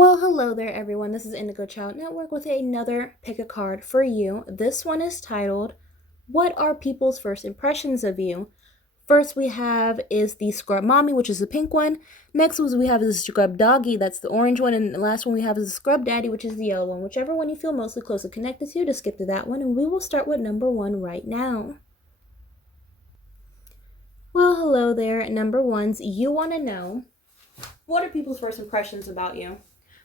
Well, hello there, everyone. This is Indigo Child Network with another pick a card for you. This one is titled, What Are People's First Impressions of You? First we have is the Scrub Mommy, which is the pink one. Next we have the Scrub Doggy, that's the orange one. And the last one we have is the Scrub Daddy, which is the yellow one. Whichever one you feel mostly closely connected to, skip to that one. And we will start with number one right now. Well, hello there, number ones. You want to know, what are people's first impressions about you?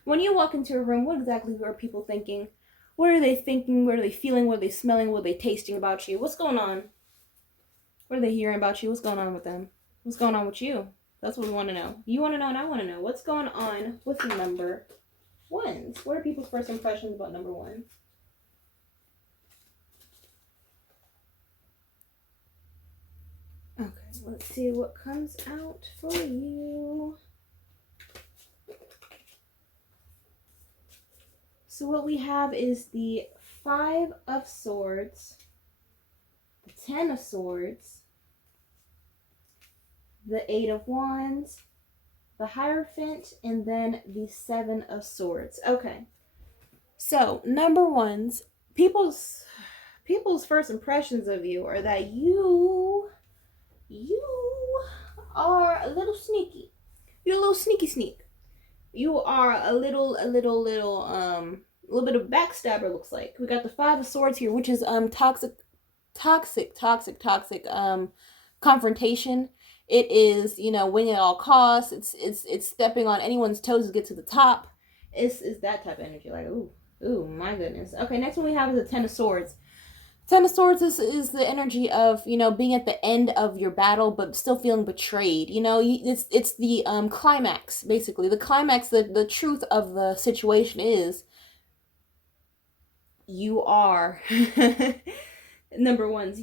When you walk into a room, what exactly are people thinking? What are they thinking? What are they feeling? What are they smelling? What are they tasting about you? What's going on? What are they hearing about you? What's going on with them? What's going on with you? That's what we want to know. You want to know and I want to know. What's going on with number ones? What are people's first impressions about number one? Okay, let's see what comes out for you. So what we have is the Five of Swords, the Ten of Swords, the Eight of Wands, the Hierophant, and then the Seven of Swords. Okay. So, number ones, people's first impressions of you are that you are a little sneaky. You're a little sneak. You are a little bit of backstabber, looks like. We got the Five of Swords here, which is toxic confrontation. It is, winning at all costs. It's stepping on anyone's toes to get to the top. It's that type of energy. Like, ooh, my goodness. Okay, next one we have is the Ten of Swords. Ten of Swords is the energy of, being at the end of your battle, but still feeling betrayed. It's the climax, basically. The climax, the truth of the situation is you are number ones.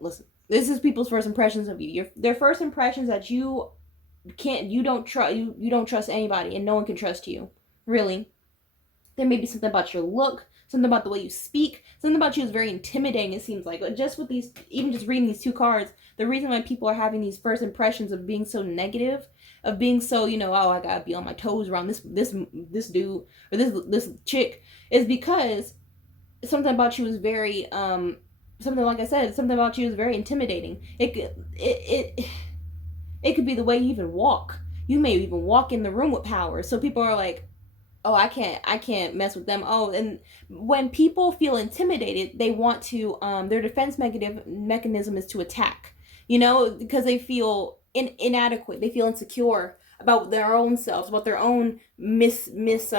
Listen. This is people's first impressions of you. Their first impressions that you don't trust anybody and no one can trust you. Really. There may be something about your look, something about the way you speak, something about you is very intimidating, it seems like. Just with these, even just reading these two cards, the reason why people are having these first impressions of being so negative, of being so, oh, I gotta be on my toes around this dude or this chick, is because something about you is very, something about you is very intimidating. It could be the way you even walk. You may even walk in the room with power. So people are like, oh, I can't mess with them. Oh, and when people feel intimidated, they want to, their defense mechanism is to attack, because they feel inadequate. They feel insecure about their own selves, about their own misdeeds,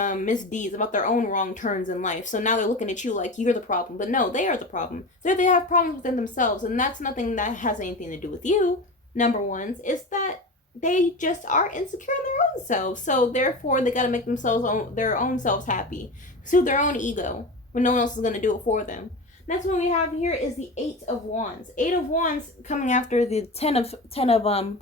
about their own wrong turns in life. So now they're looking at you like you're the problem, but no, they are the problem. So they have problems within themselves, and that's nothing that has anything to do with you. Number ones, is that they just are insecure in their own selves. So therefore, they got to make their own selves happy, soothe their own ego when no one else is going to do it for them. Next one we have here is the Eight of Wands. Eight of Wands coming after the Ten of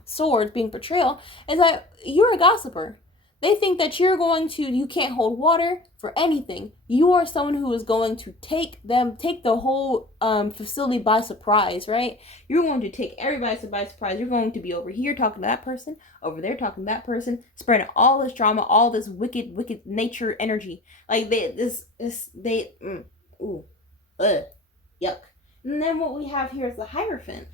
Swords being betrayal is that you're a gossiper. They think that you can't hold water for anything. You are someone who is going to take the whole facility by surprise, right? You're going to take everybody by surprise. You're going to be over here talking to that person, over there talking to that person, spreading all this drama, all this wicked nature energy. Like yuck. And then what we have here is the Hierophant.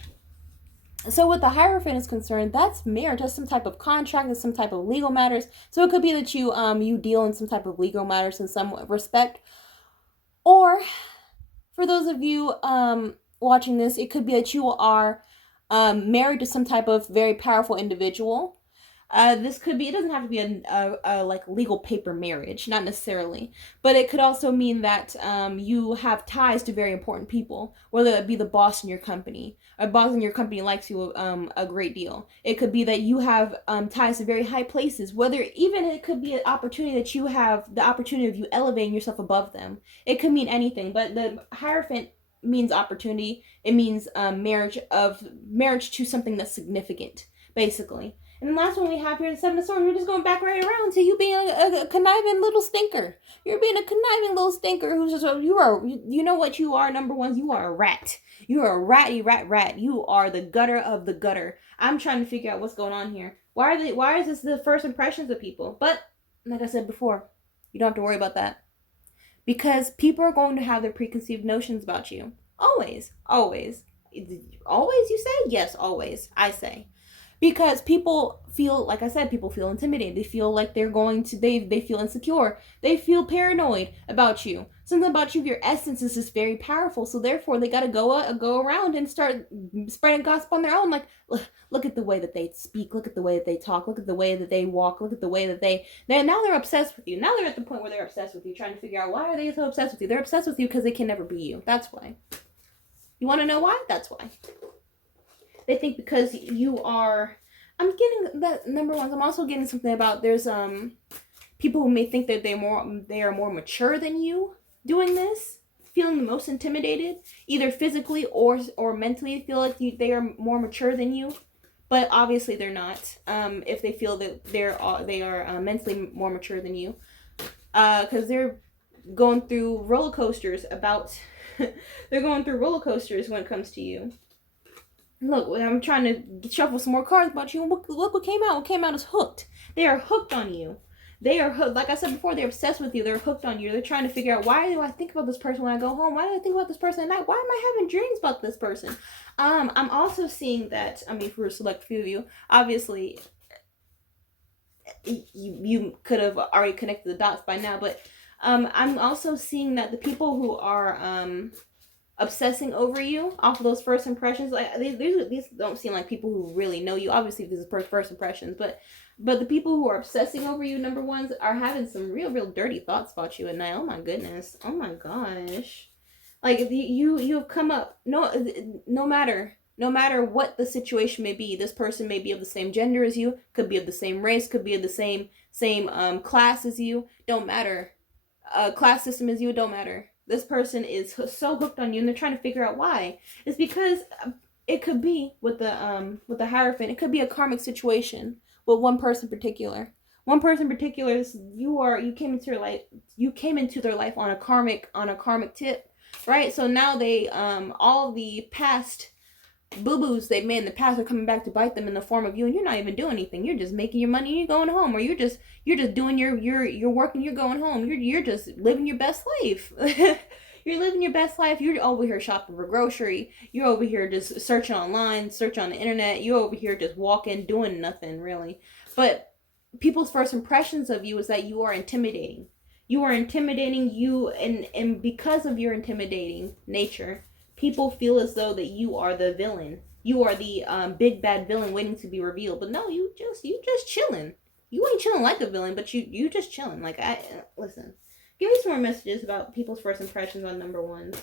So what the Hierophant is concerned, that's marriage. That's some type of contract, that's some type of legal matters. So it could be that you deal in some type of legal matters in some respect. Or for those of you watching this, it could be that you are married to some type of very powerful individual. This could be, it doesn't have to be a like legal paper marriage, not necessarily, but it could also mean that you have ties to very important people, whether it be the boss in your company. A boss in your company likes you a great deal. It could be that you have ties to very high places, it could be an opportunity that you have the opportunity of you elevating yourself above them. It could mean anything, but the Hierophant means opportunity. It means marriage to something that's significant, basically. And the last one we have here, the Seven of Swords, we're just going back right around to you being a conniving little stinker. You're being a conniving little stinker who's just, you know what you are, number one? You are a rat. You are a ratty rat. You are the gutter of the gutter. I'm trying to figure out what's going on here. Why is this the first impressions of people? But like I said before, you don't have to worry about that. Because people are going to have their preconceived notions about you. Always. Always. Always, you say? Yes, always. I say. Because people feel, like I said, people feel intimidated. They feel like they're going to, they feel insecure. They feel paranoid about you. Something about you, your essence is just very powerful. So therefore, they got to go around and start spreading gossip on their own. Like, look at the way that they speak. Look at the way that they talk. Look at the way that they walk. Look at the way that they're obsessed with you. Now they're at the point where they're obsessed with you, trying to figure out why are they so obsessed with you. They're obsessed with you because they can never be you. That's why. You want to know why? That's why. They think because you are. I'm getting that number ones. I'm also getting something about there's people who may think that they are more mature than you doing this, feeling the most intimidated, either physically or mentally. Feel like they are more mature than you, but obviously they're not. If they feel that they are mentally more mature than you, because they're going through roller coasters about. They're going through roller coasters when it comes to you. Look, I'm trying to shuffle some more cards about you, and look what came out. What came out is hooked. They are hooked on you. They are hooked. Like I said before, they're obsessed with you. They're hooked on you. They're trying to figure out, why do I think about this person when I go home? Why do I think about this person at night? Why am I having dreams about this person? I'm also seeing that, I mean, for a select few of you, obviously, you could have already connected the dots by now, but I'm also seeing that the people who are obsessing over you off of those first impressions, like these don't seem like people who really know you. Obviously, this is first impressions, but the people who are obsessing over you, number ones, are having some real dirty thoughts about you at night. Oh my goodness. Oh my gosh. Like you have come up. No matter what the situation may be, this person may be of the same gender as you, could be of the same race, could be of the same class as you. Don't matter. Class system as you. Don't matter. This person is so hooked on you, and they're trying to figure out why. It's because it could be with the Hierophant. It could be a karmic situation with one person in particular. One person in particular is you came into their life on a karmic tip, right? So now they all the past boo-boos they've made in the past are coming back to bite them in the form of you, and you're not even doing anything. You're just making your money and you're going home, or you're just doing your work and you're going home. You're just living your best life. You're living your best life. You're over here shopping for grocery. You're over here just searching online, search on the internet. You're over here just walking, doing nothing really. But people's first impressions of you is that you are intimidating. You are intimidating you, and because of your intimidating nature, people feel as though that you are the villain. You are the big bad villain waiting to be revealed. But no, you just chilling. You ain't chilling like a villain, but you just chilling. Like, listen. Give me some more messages about people's first impressions on number ones.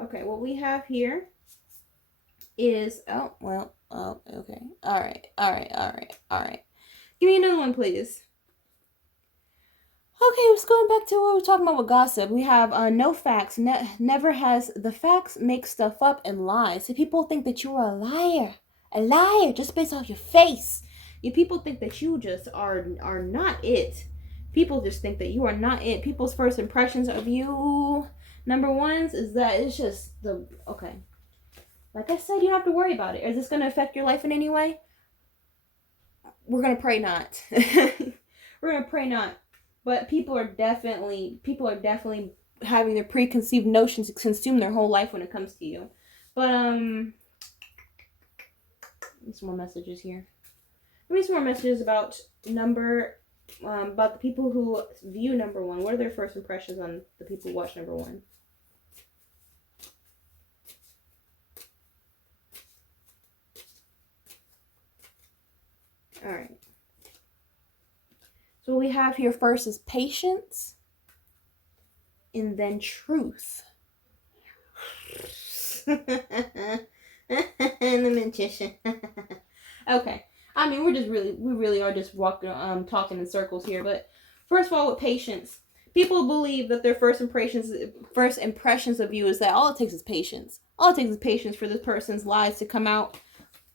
Okay, what we have here is okay. All right. Give me another one, please. Okay, let's go back to what we were talking about with gossip. We have no facts. Never has the facts. Make stuff up and lie. So people think that you are a liar just based off your face. People think that you just are not it. People just think that you are not it. People's first impressions of you, number ones, is that it's just okay. Like I said, you don't have to worry about it. Is this going to affect your life in any way? We're going to pray not. We're going to pray not. But people are definitely having their preconceived notions consume their whole life when it comes to you. But some more messages here. Give me some more messages about about the people who view number one. What are their first impressions on the people who watch number one? All right. So what we have here first is patience, and then truth. And the magician. Okay. I mean, we really are just walking, talking in circles here. But first of all, with patience, people believe that their first impressions of you is that all it takes is patience. All it takes is patience for this person's lies to come out.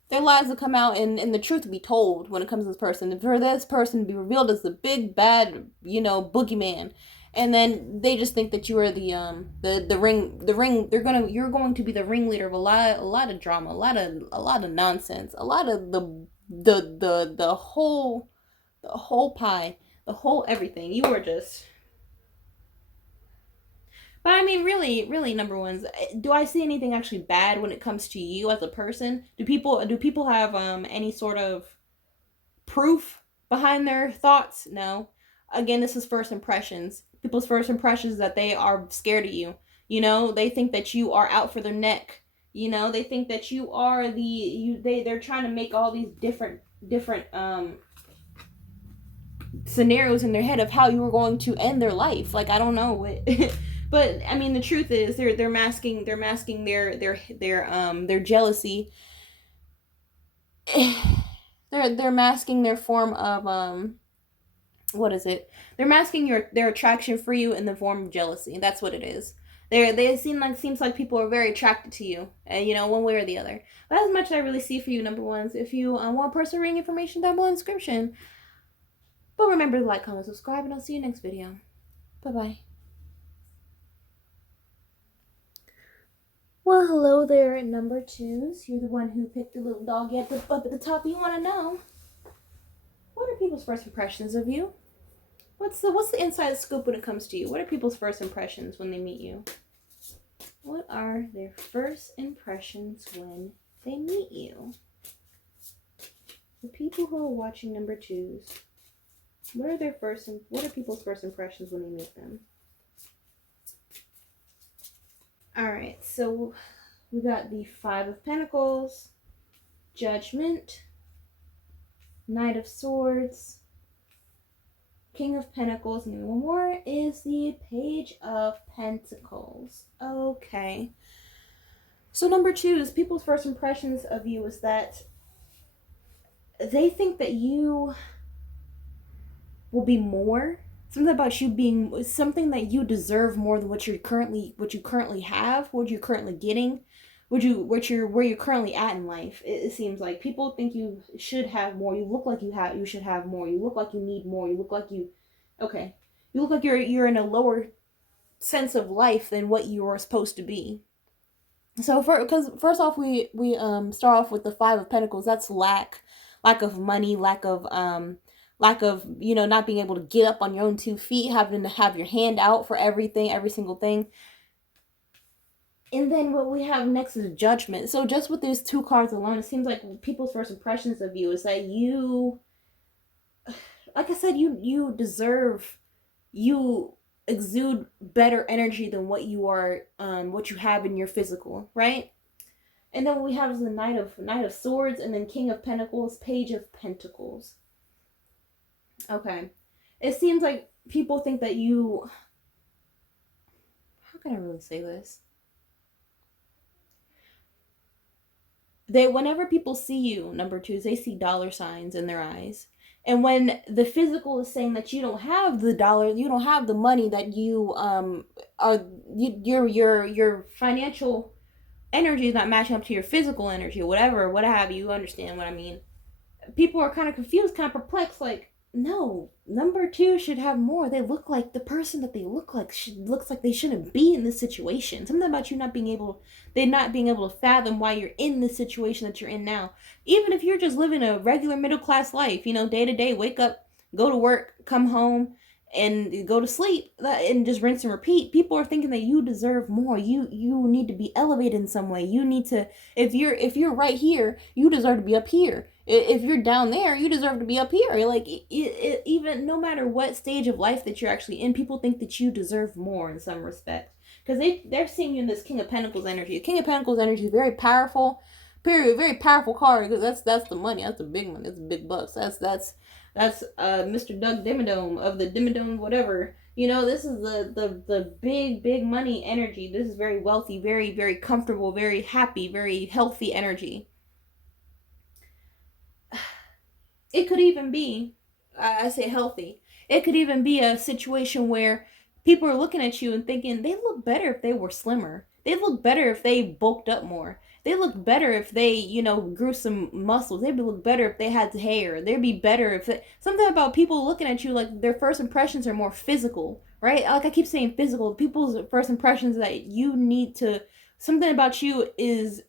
Their lies will come out and the truth to be told when it comes to this person. And for this person to be revealed as the big, bad, boogeyman. and then they just think that you are you're going to be the ringleader of a lot of drama, a lot of nonsense, a lot of the whole pie, the whole everything. You are just. But I mean, really, number ones. Do I see anything actually bad when it comes to you as a person? Do people have any sort of proof behind their thoughts? No. Again, this is first impressions. People's first impressions that they are scared of you. They think that you are out for their neck. They think that you are they're trying to make all these different scenarios in their head of how you were going to end their life. Like, I don't know what. But I mean, the truth is they're masking their jealousy. They're masking their form of what is it? They're masking their attraction for you in the form of jealousy. That's what it is. They seems like people are very attracted to you, and one way or the other. But as much as I really see for you, number ones. If you want personal reading information, down below in the description. But remember to like, comment, subscribe, and I'll see you next video. Bye bye. Well, hello there, number twos. You're the one who picked the little dog up at the top. You want to know, what are people's first impressions of you? What's the inside scoop when it comes to you? What are people's first impressions when they meet you? What are their first impressions when they meet you? The people who are watching number twos, what are people's first impressions when they meet them? Alright, so we got the Five of Pentacles, Judgment, Knight of Swords, King of Pentacles, and one more is the Page of Pentacles. Okay. So number two is people's first impressions of you is that they think that you will be more. Something about you being something that you deserve more than what you currently have, what you're currently getting, where you're currently at in life. It seems like people think you should have more. You look like you should have more. You look like you need more. You look like you look like you're in a lower sense of life than what you are supposed to be. So because first off, we start off with the Five of Pentacles. That's lack of money, lack of not being able to get up on your own 2 feet, having to have your hand out for everything, every single thing. And then what we have next is Judgment. So just with these 2 cards alone, it seems like people's first impressions of you is that you, like I said, you exude better energy than what you are, what you have in your physical, right? And then what we have is the Knight of Swords, and then King of Pentacles, Page of Pentacles. Okay. It seems like people think that you... How can I really say this? Whenever people see you, number twos, they see dollar signs in their eyes. And when the physical is saying that you don't have the dollar, you don't have the money, that you your financial energy is not matching up to your physical energy, or whatever, what have you, understand what I mean? People are kind of confused, kind of perplexed, like, no, number two should have more. They look like the person that they look like looks like they shouldn't be in this situation. Something about you not being able to fathom why you're in the situation that you're in now. Even if you're just living a regular middle class life, day to day, wake up, go to work, come home, and go to sleep, and just rinse and repeat. People are thinking that you deserve more. You need to be elevated in some way. You need to, if you're right here, you deserve to be up here. If you're down there, you deserve to be up here. Like, even no matter what stage of life that you're actually in, people think that you deserve more in some respect, because they're seeing you in this King of Pentacles energy. The King of Pentacles energy is very powerful. Very powerful card, because that's the money. That's the big money. That's the big bucks. That's Mr. Doug Dimmadome of the Dimmadome whatever. This is the big money energy. This is very wealthy, very, very comfortable, very happy, very healthy energy. It could even be, I say healthy, it could even be a situation where people are looking at you and thinking they look better if they were slimmer. They look better if they bulked up more. They look better if they, grew some muscles. They'd look better if they had hair. They'd be better if something about people looking at you, like, their first impressions are more physical right? Like I keep saying physical. People's first impressions that you need to, something about you is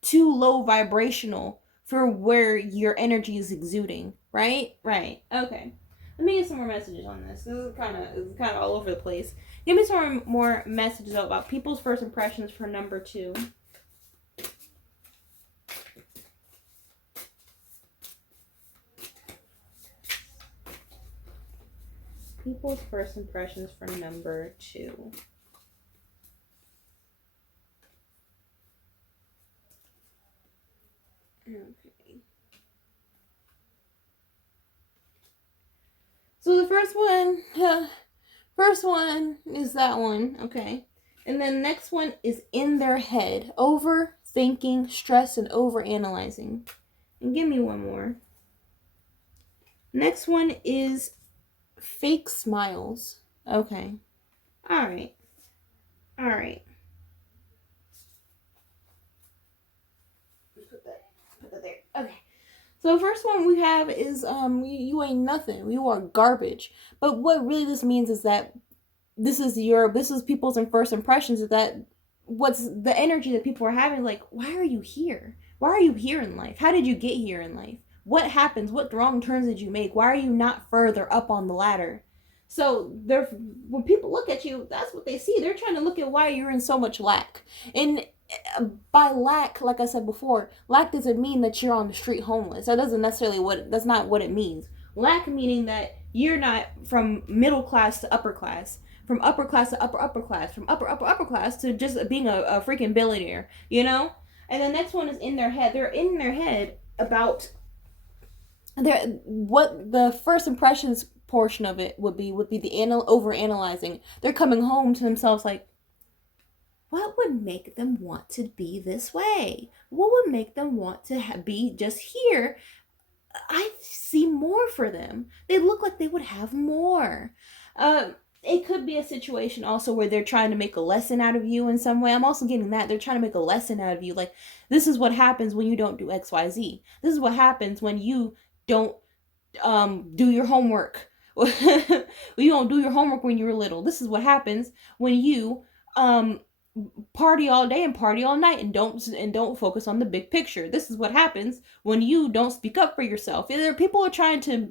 too low vibrational for where your energy is exuding, right? Right. Okay. Let me get some more messages on this. This is kind of all over the place. Give me some more messages about people's first impressions for number 2. People's first impressions for number 2. Okay. So the first one is that one, okay. And then the next one is in their head, overthinking, stress, and overanalyzing. And give me one more. Next one is fake smiles. Okay. All right. All right. Put that there. Okay. So the first one we have is you ain't nothing. You are garbage. But what really this means is that this is people's first impressions, is that what's the energy that people are having, like, why are you here? Why are you here in life? How did you get here in life? What happens? What wrong turns did you make? Why are you not further up on the ladder? So they're when people look at you, that's what they see. They're trying to look at why you're in so much lack. And by lack, like I said before, lack doesn't mean that you're on the street homeless. That's not what it means. Lack meaning that you're not from middle class to upper class, from upper class to upper class, from upper class to just being a freaking billionaire, you know? And the next one is in their head. They're in their head about what the first impressions portion of it would be the over analyzing. They're coming home to themselves like, what would make them want to be this way? What would make them want to be just here? I see more for them. They look like they would have more. It could be a situation also where they're trying to make a lesson out of you in some way. I'm also getting that. They're trying to make a lesson out of you. Like, this is what happens when you don't do XYZ. This is what happens when you don't do your homework. You don't do your homework when you were little. This is what happens when you party all day and party all night and don't focus on the big picture. This is what happens when you don't speak up for yourself. Either people are trying to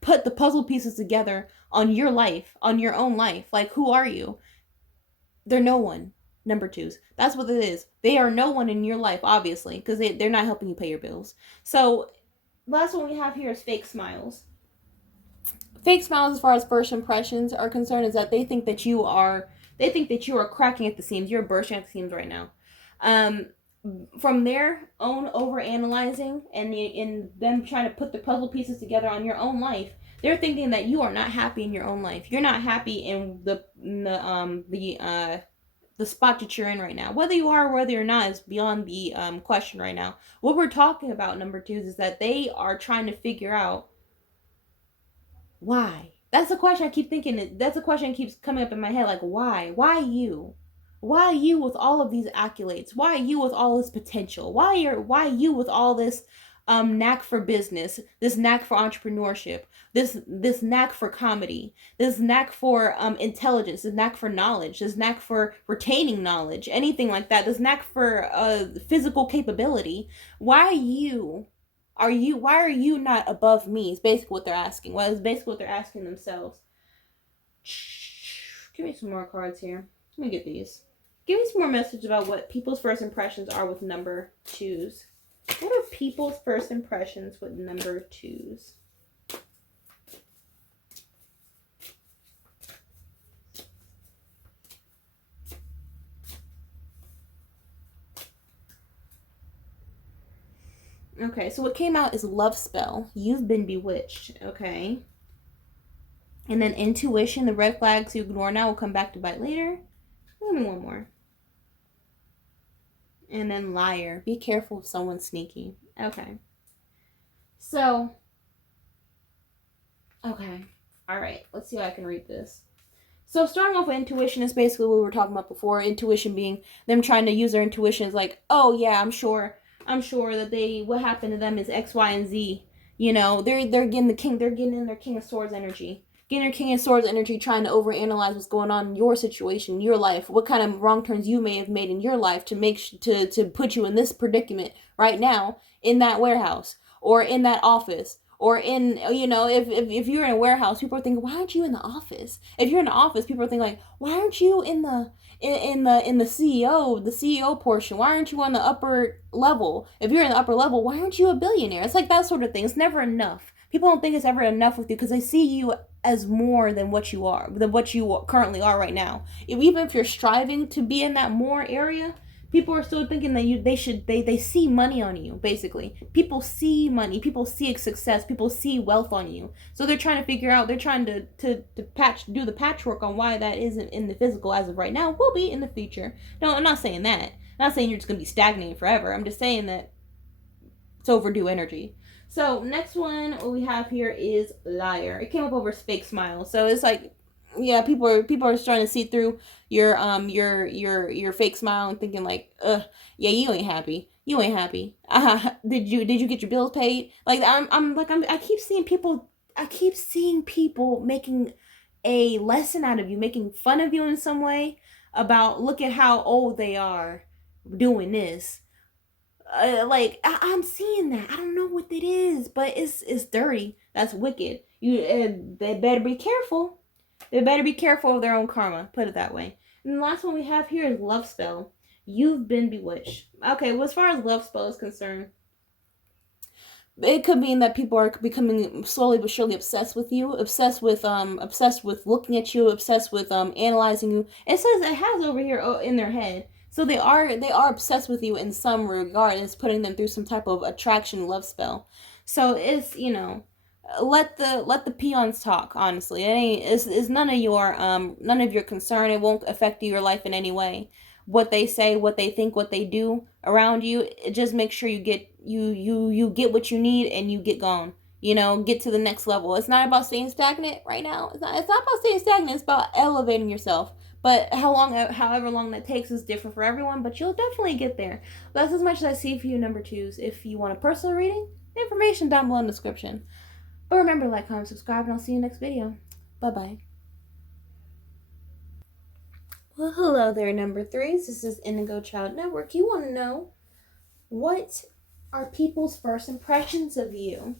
put the puzzle pieces together on your life, on your own life. Like, who are you? They're no one. Number 2s. That's what it is. They are no one in your life, obviously, because they're not helping you pay your bills. So last one we have here is fake smiles. Fake smiles, as far as first impressions are concerned, is that they think that you are cracking at the seams. You're bursting at the seams right now. From their own over analyzing and in them trying to put the puzzle pieces together on your own life, they're thinking that you are not happy in your own life. You're not happy in the spot that you're in right now. Whether you are or whether you're not is beyond the question right now. What we're talking about, number 2, is that they are trying to figure out why. That's a question I keep thinking. That's a question that keeps coming up in my head. Like, why? Why you? Why you with all of these accolades? Why you with all this potential? Why you with all this knack for business, this knack for entrepreneurship, this knack for comedy, this knack for intelligence, this knack for knowledge, this knack for retaining knowledge, anything like that, this knack for physical capability. Why are you not above me? Is basically what they're asking. Well, it's basically what they're asking themselves. Give me some more cards here. Let me get these. Give me some more message about what people's first impressions are with number 2s. What are people's first impressions with number 2s? Okay, so what came out is love spell. You've been bewitched. Okay. And then intuition, the red flags you ignore now will come back to bite later. Give me one more. And then liar. Be careful if someone's sneaky. Okay. So. Okay. Alright. Let's see how I can read this. So starting off with intuition is basically what we were talking about before. Intuition being them trying to use their intuition is like, oh yeah, I'm sure that what happened to them is X, Y, and Z. You know, they're getting in their King of Swords energy. Getting your King of Swords energy, trying to overanalyze what's going on in your situation, your life, what kind of wrong turns you may have made in your life to to put you in this predicament right now in that warehouse or in that office. Or in, if you're in a warehouse, people are thinking, why aren't you in the office? If you're in the office, people are thinking like, why aren't you in the CEO portion? Why aren't you on the upper level? If you're in the upper level, why aren't you a billionaire? It's like that sort of thing. It's never enough. People don't think it's ever enough with you because they see you as more than what you are, than what you currently are right now. Even if you're striving to be in that more area, people are still thinking that they see money on you. Basically, people see money, people see success, people see wealth on you. So they're trying to figure out, they're trying to do the patchwork on why that isn't in the physical as of right now. Will be in the future. No, I'm not saying that. I'm not saying you're just gonna be stagnating forever. I'm just saying that it's overdue energy. So next one we have here is liar. It came up over fake smile. So it's like, yeah, people are starting to see through your fake smile and thinking like, yeah, you ain't happy. You ain't happy. Did you get your bills paid? Like I keep seeing people. I keep seeing people making a lesson out of you, making fun of you in some way about look at how old they are doing this. I'm seeing that. I don't know what it is, but it's dirty. That's wicked. They better be careful. They better be careful of their own karma. Put it that way. And the last one we have here is love spell. You've been bewitched. Okay, well, as far as love spell is concerned, it could mean that people are becoming slowly but surely obsessed with you, obsessed with looking at you, obsessed with analyzing you. It says it has over here in their head. So they are obsessed with you in some regard, and it's putting them through some type of attraction love spell. So it's, let the peons talk. Honestly, it ain't it's none of your concern. It won't affect your life in any way. What they say, what they think, what they do around you. Just make sure you get you get what you need and you get gone. Get to the next level. It's not about staying stagnant right now. It's not about staying stagnant. It's about elevating yourself. But however long that takes is different for everyone, but you'll definitely get there. That's as much as I see for you, number twos. If you want a personal reading, information down below in the description. But remember to like, comment, subscribe, and I'll see you next video. Bye-bye. Well, hello there, number threes. This is Indigo Child Network. You want to know, what are people's first impressions of you?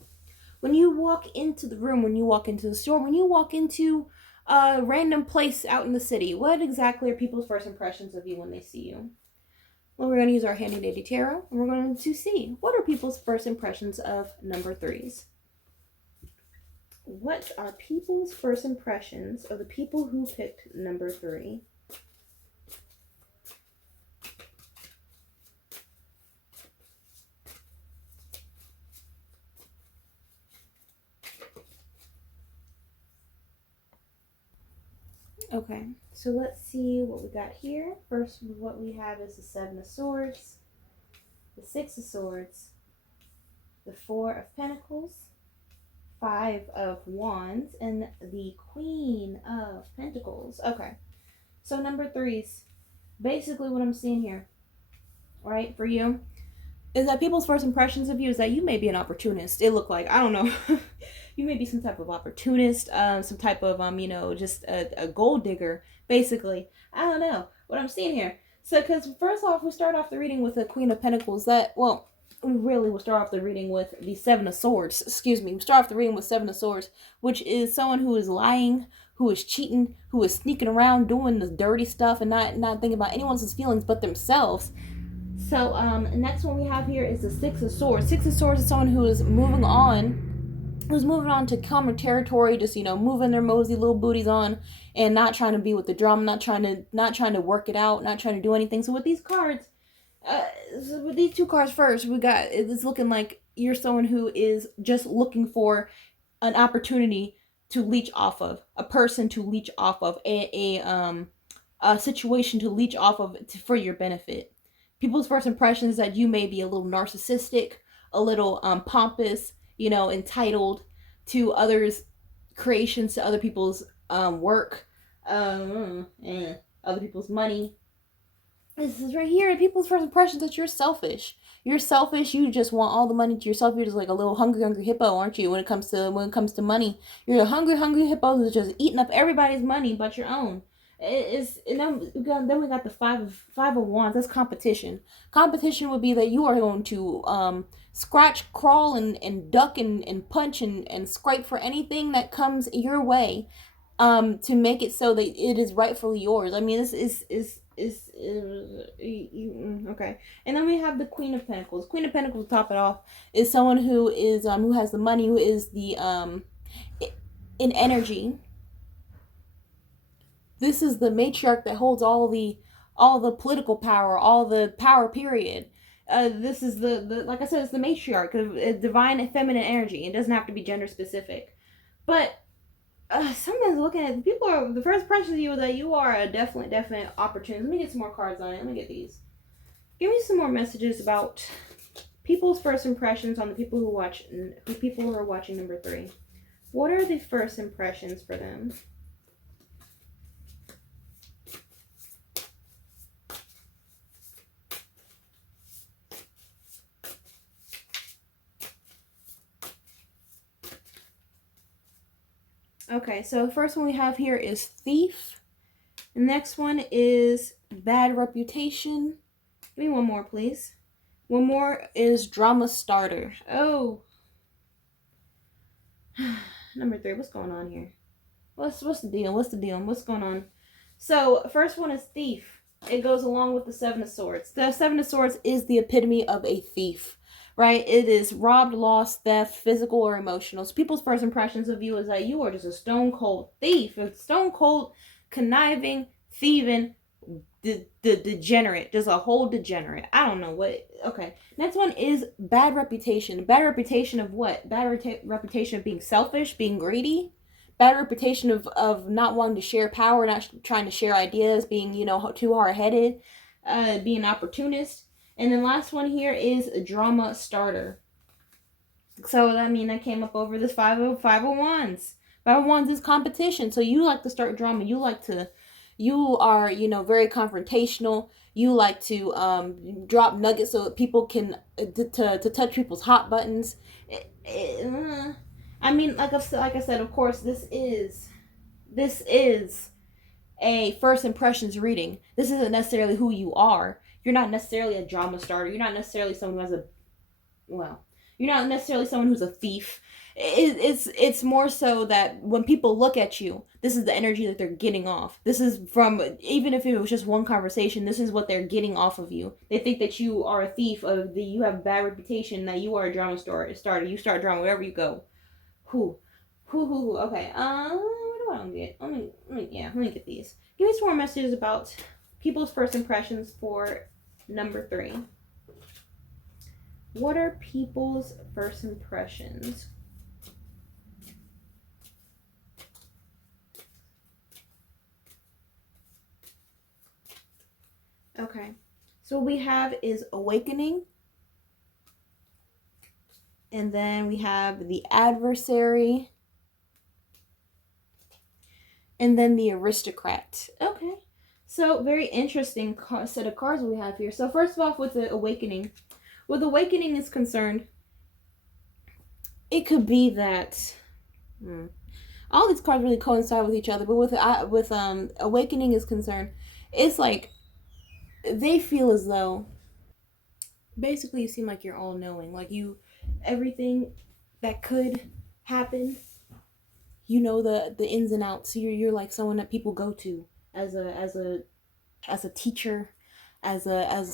When you walk into the room, when you walk into the store, when you walk into a random place out in the city, what exactly are people's first impressions of you when they see you? Well, we're going to use our handy dandy tarot, and we're going to see, what are people's first impressions of number threes? What are people's first impressions of the people who picked number 3? Okay, so let's see what we got here. First, what we have is the 7 of Swords, the 6 of Swords, the 4 of Pentacles, 5 of Wands, and the Queen of Pentacles. Okay, so number 3s, basically what I'm seeing here, right, for you, is that people's first impressions of you is that you may be an opportunist. It looked like, I don't know, you may be some type of opportunist, some type of, just a gold digger, basically. I don't know what I'm seeing here. So, because first off, we start off the reading with the Queen of Pentacles. We really will start off the reading with the 7 of Swords. Excuse me. We start off the reading with 7 of Swords, which is someone who is lying, who is cheating, who is sneaking around doing the dirty stuff and not thinking about anyone's feelings but themselves. So, next one we have here is the 6 of Swords. 6 of Swords is someone who is moving on to calmer territory, just, moving their mosey little booties on and not trying to be with the drama, not trying to work it out, not trying to do anything. So with these cards, with these 2 cards first, it's looking like you're someone who is just looking for an opportunity to leech off of, a person to leech off of, a situation to leech off of for your benefit. People's first impressions that you may be a little narcissistic, a little pompous, entitled to others' creations, to other people's work, other people's money. This is right here. People's first impressions that you're selfish. You're selfish. You just want all the money to yourself. You're just like a little hungry hippo, aren't you? When it comes to money, you're a hungry hippo who's just eating up everybody's money but your own. It's and then we got the five of wands. That's competition. Competition would be that you are going to scratch, crawl, and duck and punch and scrape for anything that comes your way, to make it so that it is rightfully yours. I mean, this is okay. And then we have the Queen of Pentacles. Queen of Pentacles, to top it off, is someone who has the money, who is the in energy. This is the matriarch that holds all the political power, all the power. Period. This is the like I said, it's the matriarch of divine and feminine energy. It doesn't have to be gender specific, but someone's looking at people are the first impression of you that you are a definite opportunity. Let me get some more cards on it. Let me get these. Give me some more messages about people's first impressions on the people who are watching number 3. What are the first impressions for them? Okay, so the first one we have here is thief. The next one is bad reputation. Give me one more, please. One more is drama starter. Oh. Number 3, what's going on here? What's the deal? What's going on? So, first one is thief. It goes along with the 7 of Swords. The 7 of Swords is the epitome of a thief, right? It is robbed, lost, theft, physical or emotional. So people's first impressions of you is that you are just a stone cold thief, a stone cold, conniving, thieving, the degenerate, just a whole degenerate. I don't know what. Okay, next one is bad reputation. Bad reputation of what? Reputation of being selfish, being greedy. Bad reputation of not wanting to share power, not trying to share ideas, being too hard-headed, being an opportunist. And then last one here is a drama starter. So I mean that came up over this five of wands. 5 of wands is competition. So you like to start drama. You are very confrontational. You like to drop nuggets so that people can to touch people's hot buttons. I mean, like I said, of course, this is a first impressions reading. This isn't necessarily who you are. You're not necessarily a drama starter. You're not necessarily someone who has you're not necessarily someone who's a thief. It's more so that when people look at you, this is the energy that they're getting off. This is from, even if it was just one conversation, this is what they're getting off of you. They think that you are a thief, you have a bad reputation, that you are a drama starter. You start drama wherever you go. Who? Okay. What do I get? Let me get these. Give me some more messages about people's first impressions for number 3. What are people's first impressions? Okay. So what we have is awakening. And then we have the adversary. And then the aristocrat. Okay. So very interesting set of cards we have here. So first of all, with the awakening. With awakening is concerned, it could be that all these cards really coincide with each other. But with awakening is concerned, it's like they feel as though basically you seem like you're all knowing, like everything that could happen, the ins and outs. You're like someone that people go to as a teacher, as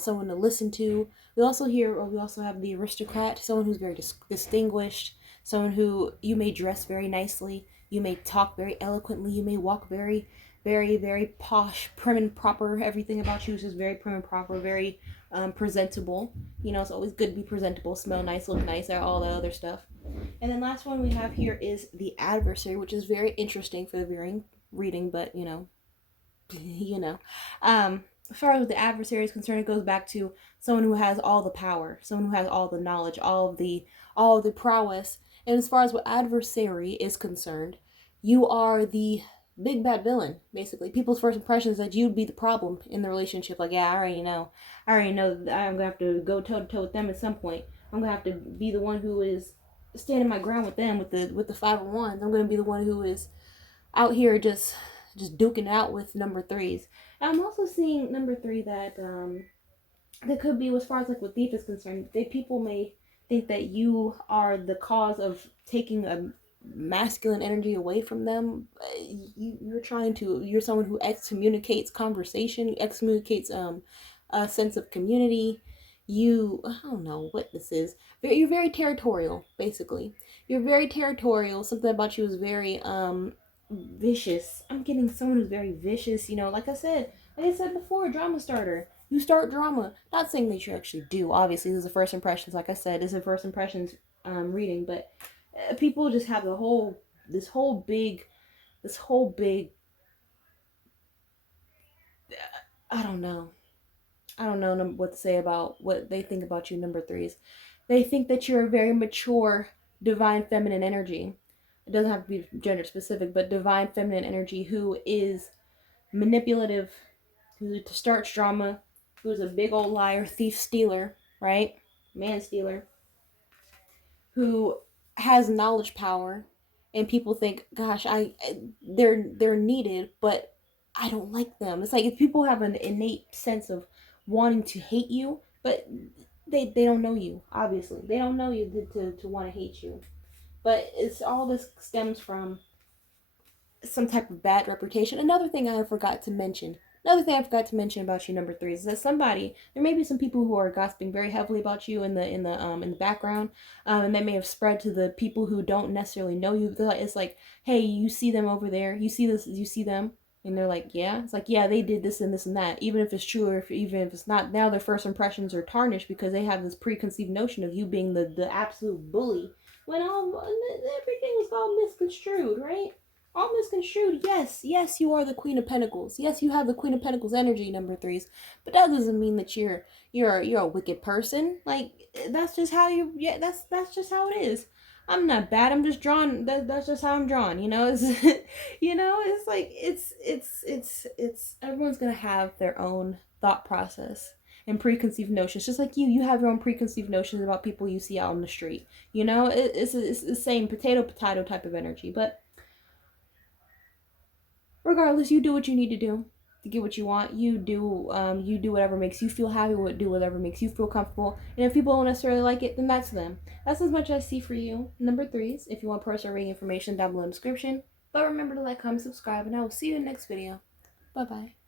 someone to listen to. We also have the aristocrat, someone who's very distinguished, someone who you may dress very nicely, you may talk very eloquently, you may walk very, very, very posh, prim and proper. Everything about you is just very prim and proper, very presentable. It's always good to be presentable, smell nice, look nice, all that other stuff. And then last one we have here is the adversary, which is very interesting for the viewing reading, but as far as the adversary is concerned, it goes back to someone who has all the power, someone who has all the knowledge, all of the prowess. And as far as what adversary is concerned, you are the big bad villain, basically. People's first impressions that you'd be the problem in the relationship. Like, yeah, I already know that I'm gonna have to go toe to toe with them at some point. I'm gonna have to be the one who is standing my ground with them with the 501s. I'm gonna be the one who is out here just duking it out with number threes. And I'm also seeing number three that could be, as far as like what thief is concerned, people may think that you are the cause of taking a masculine energy away from them. You're someone who excommunicates conversation, excommunicates a sense of community. I don't know what this is. You're very territorial, basically. You're very territorial. Something about you is very vicious. I'm getting someone who's very vicious. Like I said before, drama starter. You start drama. Not saying that you actually do. Obviously, this is a first impressions. Like I said, this is a first impressions reading. But people just have this whole big. I don't know. I don't know what to say about what they think about you, number threes. They think that you're a very mature, divine feminine energy. It doesn't have to be gender specific, but divine feminine energy who is manipulative, who starts drama, who's a big old liar, thief, stealer, right? Man stealer, who has knowledge power, and people think, gosh, they're needed, but I don't like them. It's like if people have an innate sense of wanting to hate you, but they don't know you. Obviously, they don't know you to want to hate you. But it's all this stems from some type of bad reputation. Another thing I forgot to mention about you, number three, is that there may be some people who are gossiping very heavily about you in the background, and that may have spread to the people who don't necessarily know you. It's like, hey, you see them over there, you see this, you see them, and they're like, yeah. It's like, yeah, they did this and this and that, even if it's true or even if it's not. Now their first impressions are tarnished because they have this preconceived notion of you being the absolute bully when everything was all misconstrued, right? All misconstrued. Yes, you are the Queen of Pentacles. Yes, you have the Queen of Pentacles energy, number threes. But that doesn't mean that you're a wicked person. Like that's just how you. Yeah, that's just how it is. I'm not bad. I'm just drawn. That's just how I'm drawn. It's it's like it's everyone's gonna have their own thought process and preconceived notions. Just like you have your own preconceived notions about people you see out on the street. It's the same potato type of energy, but regardless, you do what you need to do to get what you want. You do whatever makes you feel happy. Do whatever makes you feel comfortable. And if people don't necessarily like it, then that's them. That's as much as I see for you. Number threes. If you want personal reading information, down below in the description. But remember to like, comment, subscribe, and I will see you in the next video. Bye bye.